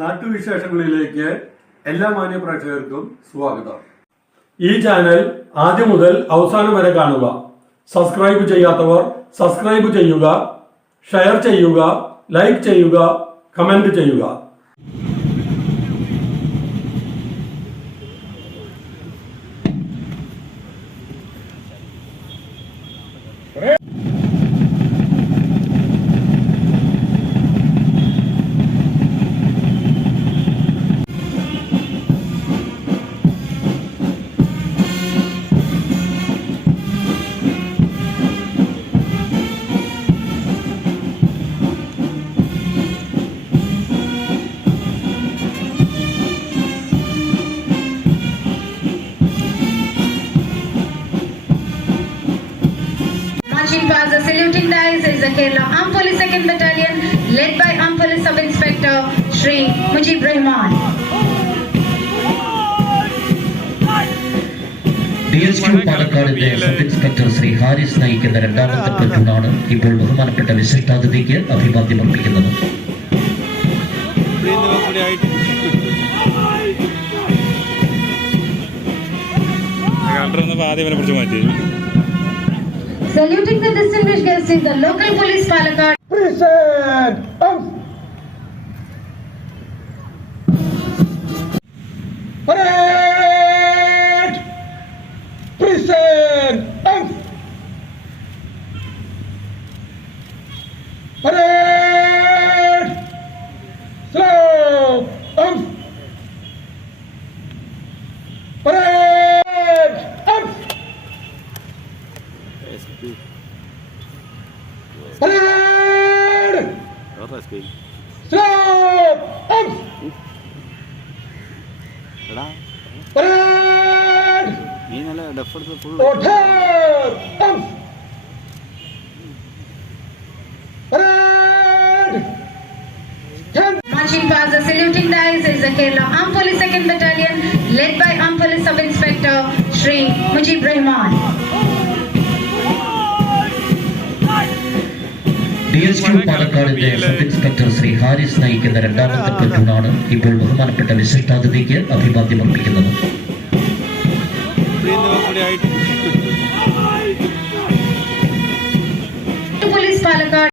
നാട്ടുവിശേഷങ്ങളിലേക്ക് എല്ലാ മാന്യ പ്രേക്ഷകർക്കും സ്വാഗതം. ഈ ചാനൽ ആദ്യം മുതൽ അവസാനം വരെ കാണുക. സബ്സ്ക്രൈബ് ചെയ്യാത്തവർ സബ്സ്ക്രൈബ് ചെയ്യുക, ഷെയർ ചെയ്യുക, ലൈക്ക് ചെയ്യുക, കമന്റ് ചെയ്യുക. The saluting dice is the Kerala Armed Police 2nd Battalion led by Armed Police Sub-Inspector Shri Mujib Rahman. DSQ പാലക്കാടിന്റെ സബ് ഇൻസ്പെക്ടർ ശ്രീ ഹാരിസ് നയിക്കുന്ന രണ്ടാമത്തെ പ്ലറ്റൂണാണ് ഇപ്പോൾ ബഹുമാനപ്പെട്ട വിശിഷ്ടാതിഥിക്ക് അഭിവാദ്യം അർപ്പിക്കുന്നത്. Saluting the distinguished guests is the local police Palakkad. Present! Parade! Present! Parade! Slow! Parade! Parade! Stop! Parade! Order! Parade! Marching past the saluting dice is the Kerala Armed Police 2nd Battalion led by Armed Police Sub-Inspector Shri Mujib Rahman. DSQ പാലക്കാടിന്റെ sub inspector Shri Haris നയിക്കുന്ന രണ്ടാമത്തെ പ്ലറ്റൂണാണ് ഇപ്പോൾ ബഹുമാനപ്പെട്ട വിശിഷ്ടാതിഥിക്ക് അഭിവാദ്യം അർപ്പിക്കുന്നത്. Police Palakkad.